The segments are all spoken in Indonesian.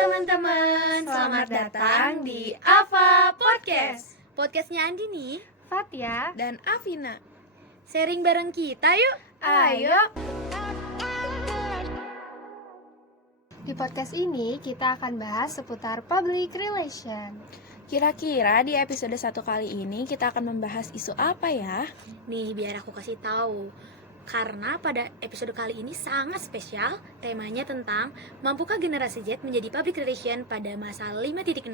teman-teman, selamat datang di Ava Podcast. Podcastnya Andini, Fatia dan Afina. Sharing bareng kita yuk. Ayo. Di podcast ini kita akan bahas seputar public relation. Kira-kira di episode 1 kali ini kita akan membahas isu apa ya? Nih, biar aku kasih tahu. Karena pada episode kali ini sangat spesial, temanya tentang mampukah generasi Z menjadi public relation pada masa 5.0.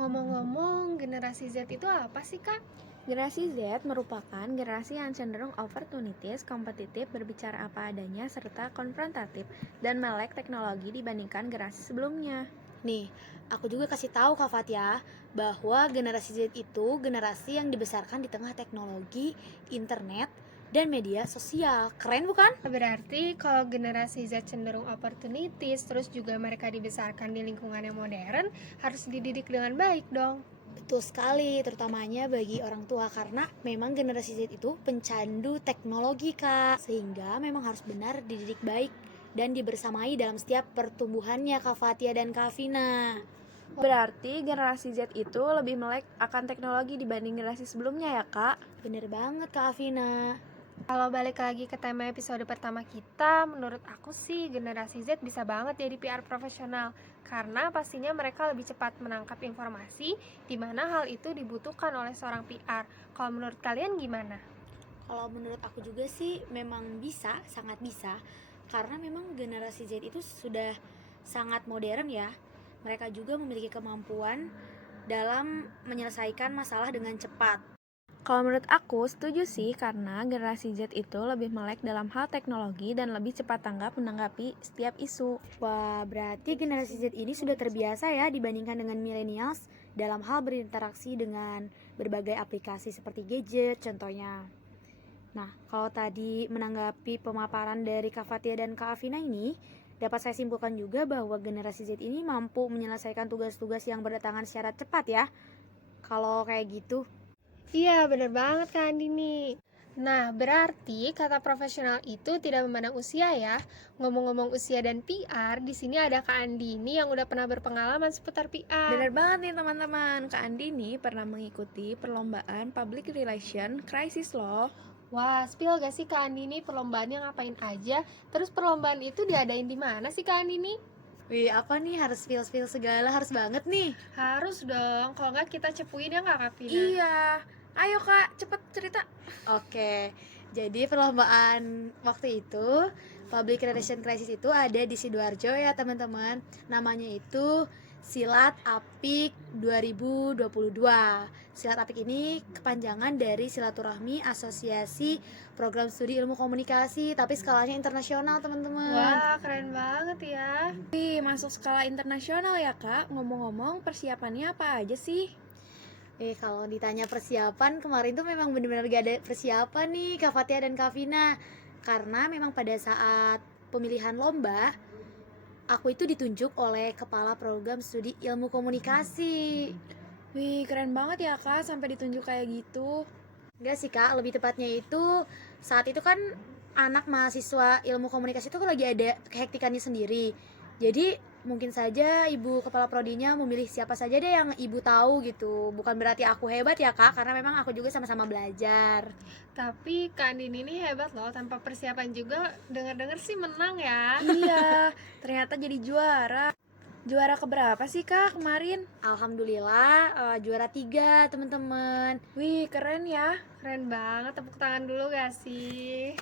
Ngomong-ngomong, generasi Z itu apa sih, Kak? Generasi Z merupakan generasi yang cenderung opportunities, kompetitif, berbicara apa adanya, serta konfrontatif, dan melek teknologi dibandingkan generasi sebelumnya. Nih, aku juga kasih tahu Kak Fatia bahwa generasi Z itu generasi yang dibesarkan di tengah teknologi, internet, dan media sosial. Keren bukan? Berarti kalau generasi Z cenderung opportunities, terus juga mereka dibesarkan di lingkungan yang modern, harus dididik dengan baik dong. Betul sekali, terutamanya bagi orang tua karena memang generasi Z itu pencandu teknologi, Kak. Sehingga memang harus benar dididik baik dan dibersamai dalam setiap pertumbuhannya, Kak Fatia dan Kak Vina. Berarti generasi Z itu lebih melek akan teknologi dibanding generasi sebelumnya ya, Kak? Bener banget, Kak Vina. Kalau balik lagi ke tema episode pertama kita, menurut aku sih generasi Z bisa banget jadi PR profesional karena pastinya mereka lebih cepat menangkap informasi di mana hal itu dibutuhkan oleh seorang PR. Kalau menurut kalian gimana? Kalau menurut aku juga sih memang bisa, sangat bisa. Karena memang generasi Z itu sudah sangat modern ya. Mereka juga memiliki kemampuan dalam menyelesaikan masalah dengan cepat. Kalau menurut aku setuju sih karena generasi Z itu lebih melek dalam hal teknologi dan lebih cepat tanggap menanggapi setiap isu. Wah, berarti generasi Z ini sudah terbiasa ya dibandingkan dengan millennials dalam hal berinteraksi dengan berbagai aplikasi seperti gadget contohnya. Nah, kalau tadi menanggapi pemaparan dari Kak Fatia dan Kak Afina ini, dapat saya simpulkan juga bahwa generasi Z ini mampu menyelesaikan tugas-tugas yang berdatangan secara cepat ya. Kalau kayak gitu. Iya, bener banget Kak Andini. Nah, berarti kata profesional itu tidak memandang usia ya. Ngomong-ngomong usia dan PR, di sini ada Kak Andini yang udah pernah berpengalaman seputar PR. Bener banget nih teman-teman, Kak Andini pernah mengikuti perlombaan Public Relation Crisis loh. Wah, spill gak sih Kak Andini perlombaannya ngapain aja? Terus perlombaan itu diadain di mana sih Kak Andini? Wih, apa nih harus spill-spill segala, harus banget nih. Harus dong, kalau nggak kita cepuin ya nggak Kak Vina? Iya, ayo Kak, cepet cerita. Oke, jadi perlombaan waktu itu Public Relation Crisis itu ada di Sidoarjo ya teman-teman. Namanya itu Silat Apik 2022. Silat Apik ini kepanjangan dari Silaturahmi Asosiasi Program Studi Ilmu Komunikasi, tapi skalanya internasional teman-teman. Wah, keren banget ya. Wih, masuk skala internasional ya Kak. Ngomong-ngomong persiapannya apa aja sih? Kalau ditanya persiapan, kemarin tuh memang benar-benar gak ada persiapan nih Kak Fatia dan Kak Vina. Karena memang pada saat pemilihan lomba, aku itu ditunjuk oleh Kepala Program Studi Ilmu Komunikasi. Wih, keren banget ya Kak sampai ditunjuk kayak gitu. Enggak sih Kak, lebih tepatnya itu saat itu kan anak mahasiswa ilmu komunikasi itu kan lagi ada kehektikannya sendiri. Jadi mungkin saja ibu kepala prodinya memilih siapa saja deh yang ibu tahu gitu. Bukan berarti aku hebat ya Kak, karena memang aku juga sama-sama belajar. Tapi Kak Andini ini hebat loh, tanpa persiapan juga dengar-dengar sih menang ya. Iya, ternyata jadi juara. Juara keberapa sih Kak kemarin? Alhamdulillah juara 3 teman-teman. Wih, keren ya. Keren banget, tepuk tangan dulu gak sih?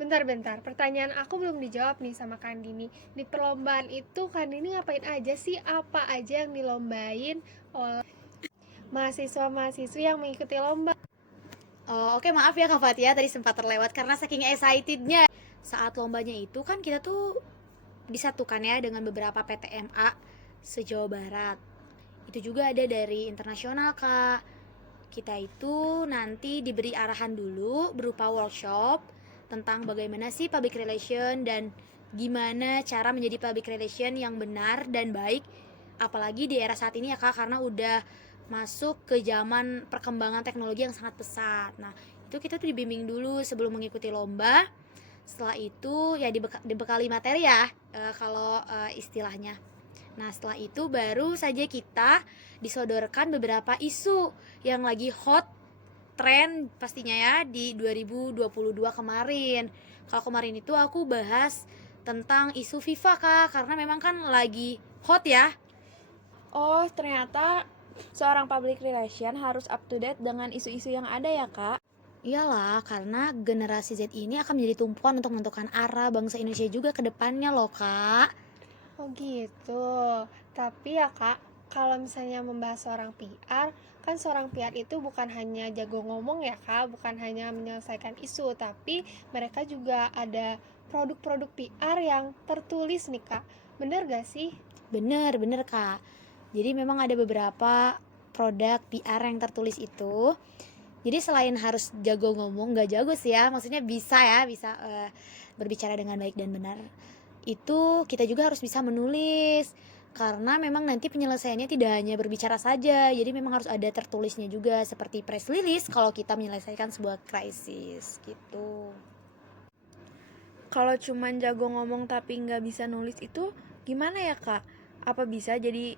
Bentar, pertanyaan aku belum dijawab nih sama Kak Andini. Di perlombaan itu Kak Andini ngapain aja sih? Apa aja yang dilombain oleh mahasiswa-mahasiswi yang mengikuti lomba? Oke, maaf ya Kak Fatia tadi sempat terlewat karena saking excitednya. Saat lombanya itu kan kita tuh disatukan ya dengan beberapa PTMA se-Jawa Barat. Itu juga ada dari internasional Kak. Kita itu nanti diberi arahan dulu berupa workshop tentang bagaimana sih public relation dan gimana cara menjadi public relation yang benar dan baik. Apalagi di era saat ini ya Kak, karena udah masuk ke zaman perkembangan teknologi yang sangat pesat. Nah, itu kita tuh dibimbing dulu sebelum mengikuti lomba Setelah itu ya dibekali materi ya, kalau istilahnya. Nah, setelah itu baru saja kita disodorkan beberapa isu yang lagi hot, tren pastinya ya di 2022 kemarin. Kalau kemarin itu aku bahas tentang isu FIFA Kak, karena memang kan lagi hot ya. Oh, ternyata seorang public relation harus up to date dengan isu-isu yang ada ya, Kak? Iyalah, karena generasi Z ini akan menjadi tumpuan untuk menentukan arah bangsa Indonesia juga ke depannya loh Kak. Oh gitu. Tapi ya Kak, kalau misalnya membahas seorang PR, kan seorang PR itu bukan hanya jago ngomong ya Kak, bukan hanya menyelesaikan isu, tapi mereka juga ada produk-produk PR yang tertulis nih Kak. Bener gak sih? Bener Kak. Jadi memang ada beberapa produk PR yang tertulis itu. Jadi selain harus jago ngomong, gak jago sih ya, maksudnya bisa berbicara dengan baik dan benar. Itu kita juga harus bisa menulis, karena memang nanti penyelesaiannya tidak hanya berbicara saja, jadi memang harus ada tertulisnya juga, seperti press release kalau kita menyelesaikan sebuah krisis gitu. Kalau cuman jago ngomong tapi nggak bisa nulis itu gimana ya, Kak? Apa bisa jadi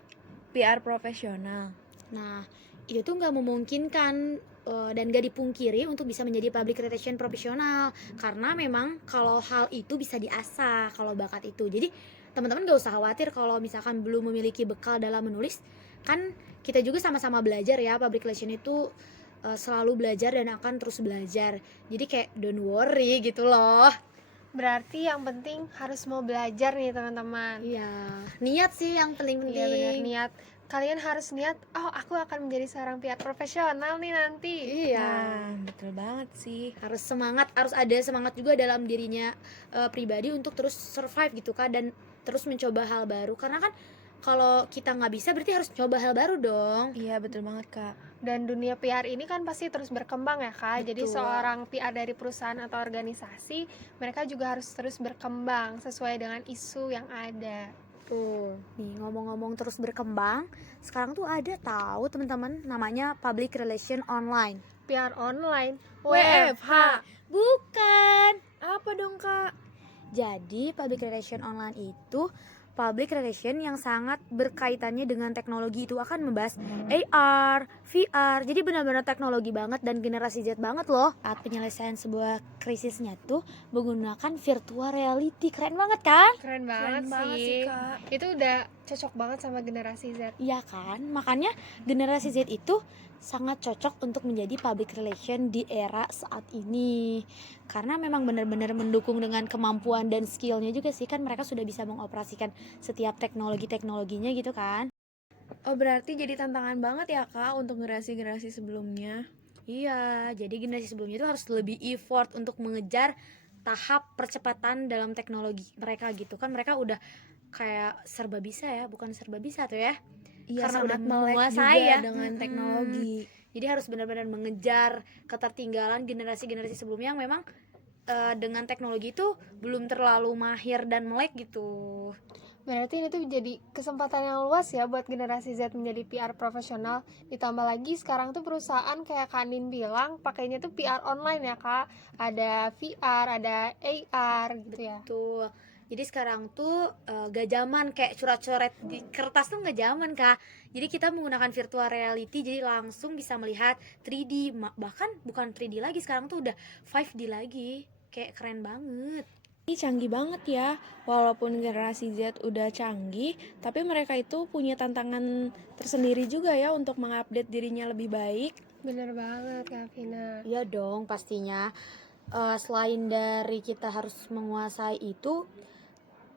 PR profesional? Nah, itu tuh nggak memungkinkan dan gak dipungkiri untuk bisa menjadi public relation profesional, karena memang kalau hal itu bisa diasah kalau bakat itu. Jadi teman-teman gak usah khawatir kalau misalkan belum memiliki bekal dalam menulis, kan kita juga sama-sama belajar ya. Public relation itu selalu belajar dan akan terus belajar, jadi kayak don't worry gitu loh. Berarti yang penting harus mau belajar nih teman-teman. Iya, niat sih yang paling Iya benar, penting. niat. Kalian harus niat, oh aku akan menjadi seorang PR profesional nih nanti. Iya, Nah, betul banget sih. harus semangat, harus ada semangat juga dalam dirinya pribadi untuk terus survive gitu kan, dan terus mencoba hal baru, karena kan kalau kita nggak bisa berarti harus coba hal baru dong. Iya, betul banget, Kak. Dan dunia PR ini kan pasti terus berkembang ya Kak. Jadi Betul. seorang PR dari perusahaan atau organisasi, mereka juga harus terus berkembang sesuai dengan isu yang ada. Tuh, nih ngomong-ngomong terus berkembang, sekarang tuh ada tahu teman-teman namanya public relation online. PR online, WFH. Bukan. Apa dong, Kak? Jadi public relation online itu public relation yang sangat berkaitannya dengan teknologi, itu akan membahas AR, VR. Jadi benar-benar teknologi banget dan generasi Z banget loh. Saat penyelesaian sebuah krisisnya tuh menggunakan virtual reality. Keren banget kan? Keren banget sih. Kak. Itu udah cocok banget sama generasi Z. Iya kan? Makanya generasi Z itu sangat cocok untuk menjadi public relation di era saat ini, karena memang benar-benar mendukung dengan kemampuan dan skillnya juga sih, kan mereka sudah bisa mengoperasikan setiap teknologinya gitu kan. Oh, berarti jadi tantangan banget ya, Kak, untuk generasi-generasi sebelumnya. Iya, jadi generasi sebelumnya itu harus lebih effort untuk mengejar tahap percepatan dalam teknologi mereka gitu kan. Mereka udah kayak serba bisa ya, bukan serba bisa tuh ya. Iya, Karena sangat udah melek menguasai juga ya dengan Mm-mm. teknologi. Jadi harus benar-benar mengejar ketertinggalan generasi-generasi sebelumnya yang memang dengan teknologi itu belum terlalu mahir dan melek gitu. Berarti ini tuh jadi kesempatan yang luas ya buat generasi Z menjadi PR profesional. Ditambah lagi sekarang tuh perusahaan kayak Kanin bilang pakainya tuh PR online ya Kak. Ada VR, ada AR gitu ya. Tuh. Jadi sekarang tuh gak zaman kayak coret-coret di kertas tuh gak zaman Kak. Jadi kita menggunakan virtual reality, jadi langsung bisa melihat 3D, bahkan bukan 3D lagi, sekarang tuh udah 5D lagi. Kayak keren banget. Ini canggih banget ya. Walaupun generasi Z udah canggih, tapi mereka itu punya tantangan tersendiri juga ya untuk mengupdate dirinya lebih baik. Bener banget Kak Vina. Iya dong pastinya. Selain dari kita harus menguasai itu,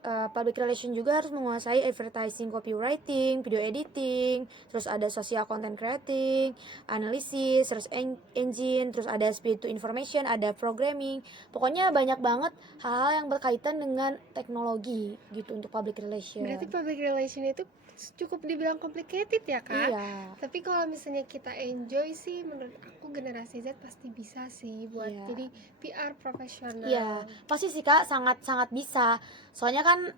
public relation juga harus menguasai advertising, copywriting, video editing, terus ada social content creating, analisis, terus engine, terus ada speed to information, ada programming. Pokoknya banyak banget hal-hal yang berkaitan dengan teknologi gitu untuk public relation. Berarti public relation itu cukup dibilang complicated ya Kak. Iya. Tapi kalau misalnya kita enjoy sih, menurut aku generasi Z pasti bisa sih buat Iya. jadi PR profesional. Iya, pasti sih Kak, sangat bisa. Soalnya kan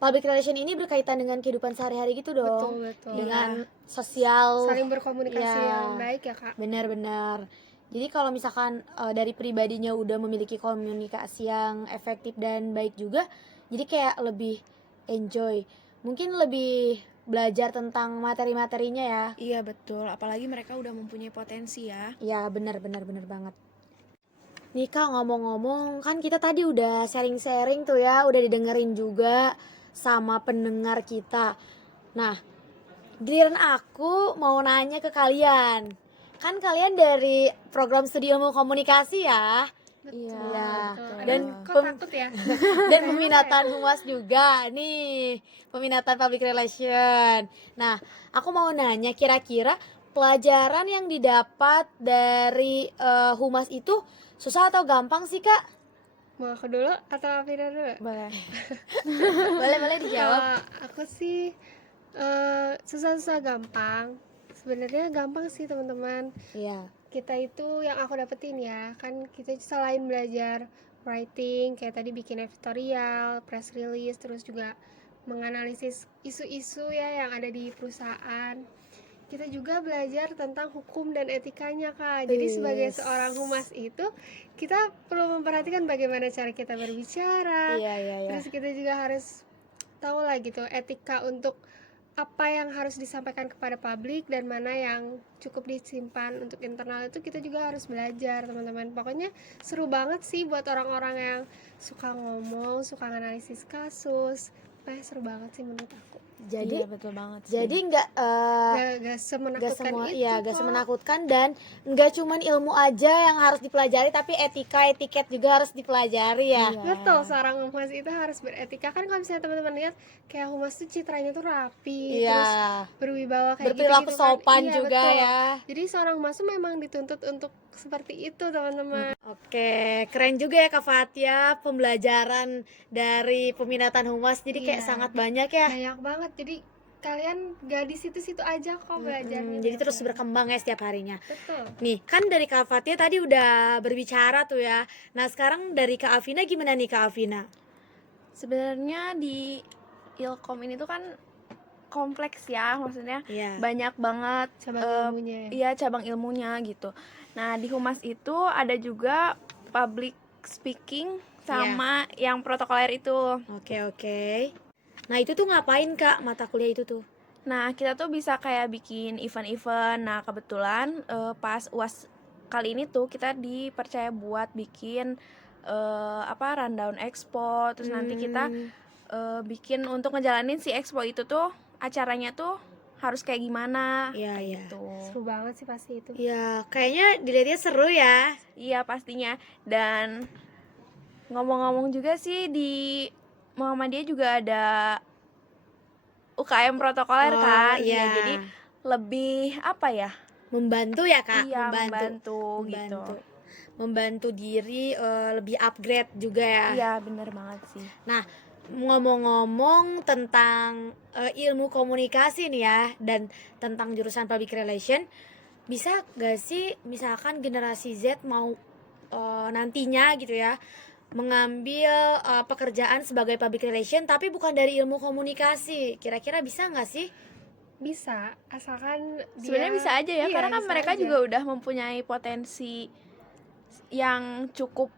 public relation ini berkaitan dengan kehidupan sehari-hari gitu dong. Betul. Dengan sosial. Saling berkomunikasi Iya. yang baik ya Kak. Benar-benar. Jadi kalau misalkan dari pribadinya udah memiliki komunikasi yang efektif dan baik juga, jadi kayak lebih enjoy. Mungkin lebih belajar tentang materi-materinya ya. Iya betul, apalagi mereka udah mempunyai potensi ya. Ya benar banget. Nih Kak, ngomong-ngomong, kan kita tadi udah sharing-sharing tuh ya, udah didengerin juga sama pendengar kita. Nah, giliran aku mau nanya ke kalian. Kan kalian dari program studi ilmu komunikasi ya, Iya. Betul. dan Kok takut ya? dan peminatan humas juga nih, peminatan public relation. Nah, aku mau nanya kira-kira pelajaran yang didapat dari humas itu susah atau gampang sih Kak? Mau aku dulu atau Afina dulu? Boleh. Boleh dijawab. Kalau aku sih susah-susah gampang. Sebenarnya gampang sih teman-teman. Iya. Kita itu yang aku dapetin ya, kan kita selain belajar writing kayak tadi bikin editorial, press release, terus juga menganalisis isu-isu ya yang ada di perusahaan. Kita juga belajar tentang hukum dan etikanya Kak. Jadi sebagai Yes. seorang humas itu kita perlu memperhatikan bagaimana cara kita berbicara. Iya. Terus kita juga harus tahu lah gitu etika untuk apa yang harus disampaikan kepada publik dan mana yang cukup disimpan untuk internal, itu kita juga harus belajar teman-teman. Pokoknya seru banget sih buat orang-orang yang suka ngomong, suka analisis kasus. Seru banget sih menurut aku. Jadi Iya, betul banget sih. jadi nggak Gak semenakutkan itu gak kok. semenakutkan, dan nggak cuman ilmu aja yang harus dipelajari, tapi etika etiket juga harus dipelajari ya. Iya. Betul, seorang humas itu harus beretika. Kan kalau misalnya teman-teman lihat kayak humas tuh citranya tuh rapi, Iya. terus berwibawa kayak Berperilaku gitu-gitu kan. sopan Iya, juga betul. ya. Jadi seorang humas tuh memang dituntut untuk seperti itu teman-teman. Oke, keren juga ya Kak Fatia pembelajaran dari peminatan humas. Jadi kayak Iya. sangat banyak ya. Banyak banget. Jadi kalian gak di situ-situ aja kok belajarnya. Jadi terus berkembang ya setiap harinya. Betul. Nih, kan dari Kak Fatia tadi udah berbicara tuh ya. Nah, sekarang dari Kak Afina gimana nih Kak Afina? Sebenarnya di Ilkom ini tuh kan kompleks ya, maksudnya Iya. banyak banget Cabang ilmunya. iya cabang ilmunya gitu. Nah di humas itu ada juga public speaking sama yang protokoler itu. Oke. Nah, itu tuh ngapain Kak mata kuliah itu tuh? Nah kita tuh bisa kayak bikin event-event. Nah kebetulan pas UAS kali ini tuh kita dipercaya buat bikin rundown expo. Terus nanti kita bikin untuk ngejalanin si expo itu tuh acaranya tuh harus kayak gimana Iya. gitu. Seru banget sih pasti itu. Ya, kayaknya dilihatnya seru ya. Iya pastinya. Dan ngomong-ngomong juga sih di Muhammadiyah juga ada UKM protokoler kan. Iya. Jadi lebih apa ya? Membantu ya Kak? Iya membantu gitu. Membantu diri lebih upgrade juga ya. Iya bener banget sih. Nah, ngomong-ngomong tentang ilmu komunikasi nih ya, dan tentang jurusan public relation, bisa gak sih misalkan generasi Z mau nantinya gitu ya mengambil pekerjaan sebagai public relation tapi bukan dari ilmu komunikasi, kira-kira bisa gak sih? Bisa, asalkan Sebenarnya bisa aja ya, Iya, karena kan bisa mereka aja. juga udah mempunyai potensi yang cukup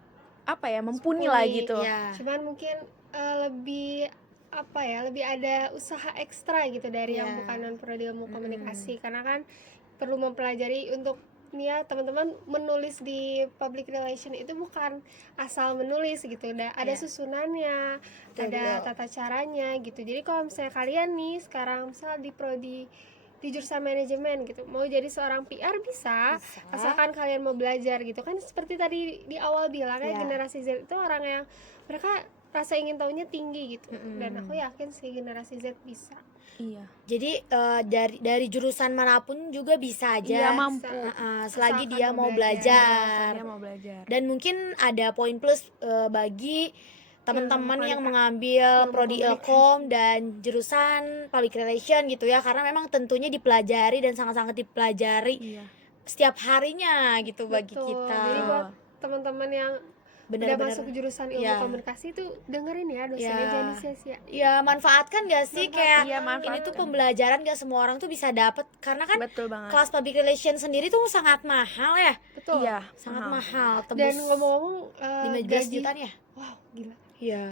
apa ya, mumpuni lah gitu. Ya. Cuman mungkin lebih lebih ada usaha ekstra gitu dari yang Iya. bukan non prodi ilmu komunikasi, karena kan perlu mempelajari untuk nih ya teman-teman, menulis di public relation itu bukan asal menulis gitu, ada Iya. susunannya, ada tata caranya gitu. Jadi kalau misalnya kalian nih sekarang misal di prodi di jurusan manajemen gitu, mau jadi seorang PR bisa. Asalkan kalian mau belajar gitu kan, seperti tadi di awal bilang ya, generasi Z itu orang yang mereka rasa ingin tahunya tinggi gitu. Dan aku yakin sih generasi Z bisa. Iya. Jadi dari jurusan manapun juga bisa aja. Iya mampu. Selagi Asalkan dia mau belajar. Dia mau belajar. Dan mungkin ada poin plus bagi teman-teman yang mengambil ilmu prodi komunikasi. Ilkom dan jurusan public relation gitu ya, karena memang tentunya dipelajari dan sangat-sangat dipelajari Iya. setiap harinya gitu bagi Betul. kita. Jadi buat teman-teman yang udah masuk jurusan ilmu Iya. komunikasi tuh dengerin ya dosennya, Iya. jangan sia-sia. Ya manfaatkan gak sih kayak Iya, ini manfaatkan. tuh pembelajaran gak semua orang tuh bisa dapet, karena kan Betul banget. kelas public relation sendiri tuh sangat mahal ya, Betul. Iya, sangat mahal. mahal, Dan tembus ngomong-ngomong 15 gaji, jutaan ya. wow gila. Iya.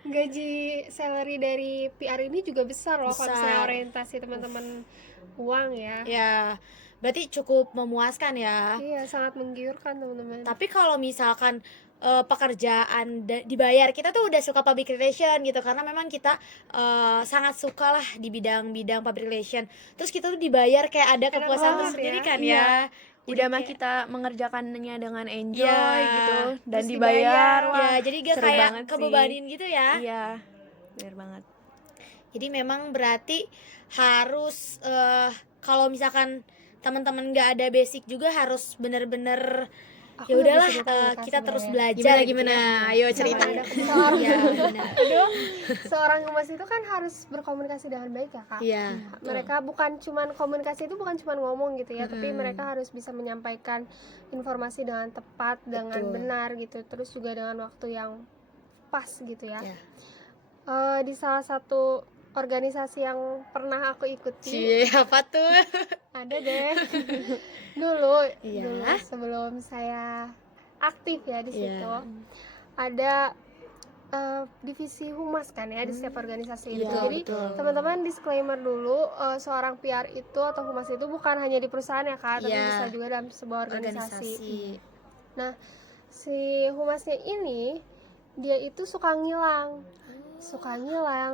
Gaji salary dari PR ini juga besar loh kalau misalnya Besar. orientasi teman-teman uang ya. Ya, berarti cukup memuaskan ya. Iya, sangat menggiurkan teman-teman. Tapi kalau misalkan pekerjaan dibayar, kita tuh udah suka public relation gitu, karena memang kita sangat suka lah di bidang-bidang public relation. Terus kita tuh dibayar kayak ada kepuasan banget tersendiri ya. kan Iya. ya. Udah mah kayak- kita mengerjakannya dengan enjoy Iya. gitu dan Terus dibayar. dibayar. Wah, Ya, jadi gak seru kayak banget sih. kebebanin gitu ya. Iya, benar banget. Jadi memang berarti harus kalau misalkan teman-teman nggak ada basic juga harus bener-bener Aku ya udahlah lebih suka komunikasi kita terus sebenarnya. belajar gitu Gimana? ya. Ayo Sama cerita. ada seorang, Iya, benar. seorang humas itu kan harus berkomunikasi dengan baik ya kak. Iya. Mereka bukan cuman komunikasi itu bukan cuman ngomong gitu ya, tapi Mm-mm. mereka harus bisa menyampaikan informasi dengan tepat, dengan Betul. benar gitu, terus juga dengan waktu yang pas gitu ya. Iya. Di salah satu organisasi yang pernah aku ikuti Siapa tuh? ada deh dulu Iya. dulu sebelum saya aktif ya di Iya. situ ada divisi humas kan ya di setiap organisasi itu. Iya, Jadi betul. teman-teman disclaimer dulu, seorang PR itu atau humas itu bukan hanya di perusahaan ya kak, tapi Iya. bisa juga dalam sebuah organisasi. Organisasi. Si humasnya ini dia itu suka ngilang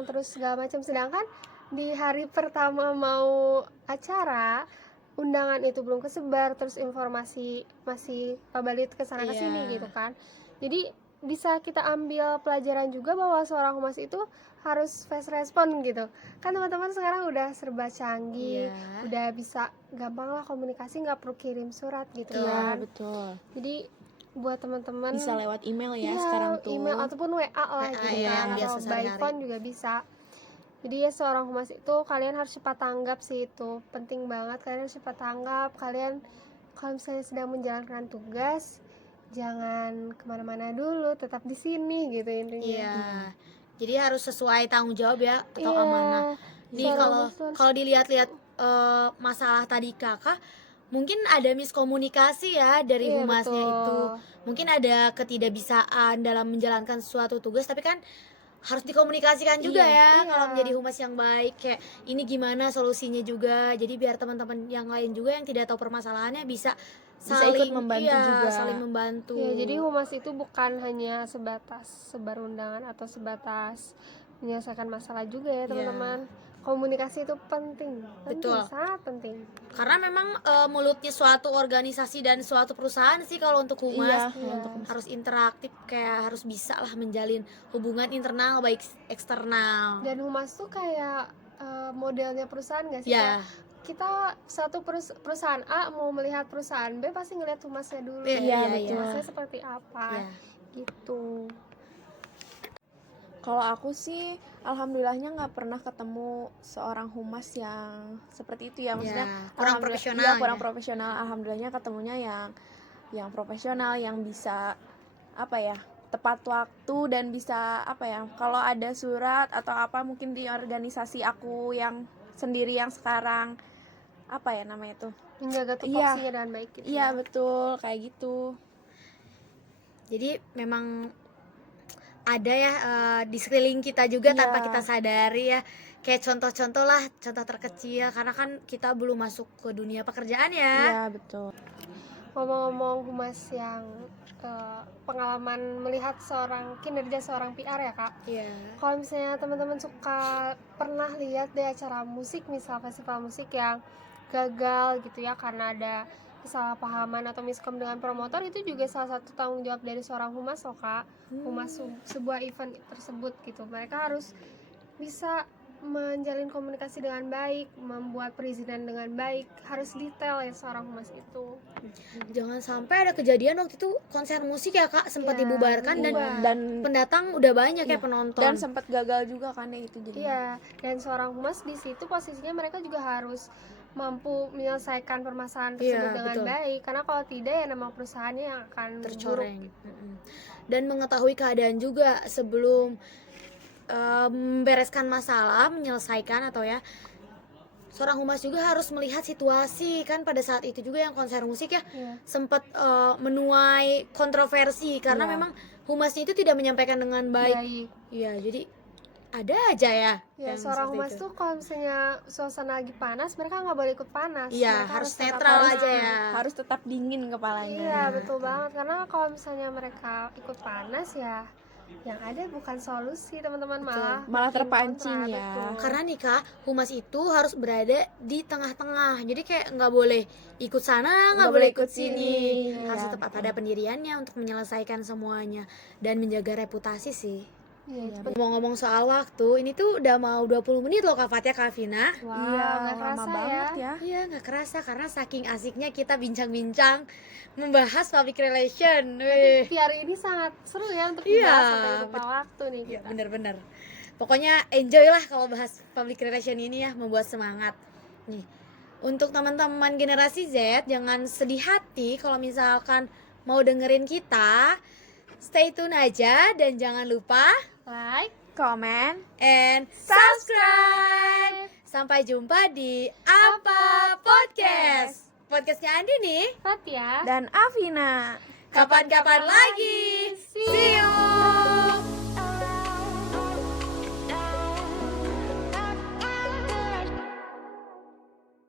terus segala macam, sedangkan di hari pertama mau acara undangan itu belum kesebar, terus informasi masih pabalit kesana kesini Iya. gitu kan. Jadi bisa kita ambil pelajaran juga bahwa seorang humas itu harus fast respon gitu kan. Teman-teman sekarang udah serba canggih, Iya. udah bisa gampang lah komunikasi, nggak perlu kirim surat gitu Betul. kan. betul. Jadi buat teman-teman Bisa lewat email ya iya, sekarang tuh. email ataupun WA lah WA, gitu iya, kan, yang biasa atau by sehari-hari. phone juga bisa. Jadi ya seorang humas itu kalian harus cepat tanggap sih, itu penting banget. Kalian harus cepat tanggap. Kalian kalau misalnya sedang menjalankan tugas, jangan kemana-mana dulu, tetap di sini gitu intinya. Iya. Jadi harus sesuai tanggung jawab ya atau Iya, amanah. Nih seorang kalau humas tuh harus- kalau dilihat-lihat masalah tadi kakak, mungkin ada miskomunikasi ya dari Iya, humasnya betul. itu. Mungkin ada ketidakbisaan dalam menjalankan suatu tugas, tapi kan harus dikomunikasikan juga ya Iya, kalau iya. menjadi humas yang baik, kayak ini gimana solusinya juga. Jadi biar teman-teman yang lain juga yang tidak tahu permasalahannya bisa Bisa ikut saling membantu iya, juga. saling membantu. Ya, jadi humas itu bukan hanya sebatas sebar undangan atau sebatas menyelesaikan masalah juga ya teman-teman. Komunikasi itu penting, Betul. sangat penting. Karena memang mulutnya suatu organisasi dan suatu perusahaan sih kalau untuk humas Iya, untuk harus interaktif, kayak harus bisa lah menjalin hubungan internal baik eksternal. Dan humas tuh kayak modelnya perusahaan gak sih? Ya, Kayak kita satu perusahaan A mau melihat perusahaan B, pasti ngeliat humasnya dulu. Iya, ya. betul. Humasnya seperti apa ya. gitu. Kalau aku sih alhamdulillahnya nggak pernah ketemu seorang humas yang seperti itu ya, maksudnya kurang alhamdulillah- profesional. iya, kurang ya. profesional. Alhamdulillahnya ketemunya yang profesional, yang bisa apa ya, tepat waktu dan bisa apa ya, kalau ada surat atau apa mungkin di organisasi aku yang sendiri yang sekarang apa ya namanya tuh, Menjaga Iya. tupoksinya dengan baik gitu. iya betul kayak gitu. Jadi memang ada ya di sekeliling kita juga Iya. tanpa kita sadari ya. Kayak contoh-contoh lah, contoh terkecil, karena kan kita belum masuk ke dunia pekerjaan ya. Iya betul. Ngomong-ngomong humas yang pengalaman melihat kinerja seorang PR ya kak. Iya. Kalau misalnya teman-teman suka pernah lihat deh acara musik, misal festival musik yang gagal gitu ya karena ada kesalahpahaman atau miskom dengan promotor, itu juga salah satu tanggung jawab dari seorang humas loh kak. Humas sebuah event tersebut gitu, mereka harus bisa menjalin komunikasi dengan baik, membuat perizinan dengan baik, harus detail ya seorang humas itu. Jangan sampai ada kejadian waktu itu konser musik ya kak, sempat Iya, dibubarkan dan dibubar. Dan pendatang udah banyak ya Iya. penonton. dan sempat gagal juga kan ya itu jadi. Iya, dan seorang humas di situ posisinya mereka juga harus mampu menyelesaikan permasalahan Iya, tersebut dengan betul. baik, karena kalau tidak ya memang perusahaannya yang akan buruk. Tercoreng. Dan mengetahui keadaan juga sebelum membereskan masalah, menyelesaikan atau ya, seorang humas juga harus melihat situasi. Kan pada saat itu juga yang konser musik ya Iya. sempat menuai kontroversi karena Iya. memang humasnya itu tidak menyampaikan dengan baik. Baik. Iya, jadi ada aja ya Ya, yang seorang seperti humas itu. tuh kalau misalnya suasana lagi panas, mereka nggak boleh ikut panas. Iya, Mereka harus tetap netral tenang. aja ya. Harus tetap dingin kepalanya. Iya, betul banget. Karena kalau misalnya mereka ikut panas ya, yang ada bukan solusi, teman-teman, malah Malah makin terpancing kontra, ya. betul. Karena nih Kak, humas itu harus berada di tengah-tengah. Jadi kayak nggak boleh ikut sana, nggak boleh ikut sini. Harus Iya, tetap ada pendiriannya untuk menyelesaikan semuanya dan menjaga reputasi sih. Iya, Iya, Ngomong-ngomong soal waktu, ini tuh udah mau 20 menit loh Kak Fatia, Kak Vina. wow, Iya, nggak lama kerasa banget ya. Iya, nggak kerasa karena saking asiknya kita bincang-bincang membahas public relation. Wih. PR ini sangat seru ya untuk Iya, dibahas sampai lupa waktu nih Iya, kita. bener-bener. Pokoknya enjoy lah kalau bahas public relation ini ya, membuat semangat. Nih, untuk teman-teman generasi Z, jangan sedih hati kalau misalkan mau dengerin kita. Stay tune aja dan jangan lupa Like, Comment. and subscribe. Sampai jumpa di Apa Podcast. Podcastnya Andi nih. Fatia. Dan Afina. Kapan-kapan lagi. See you.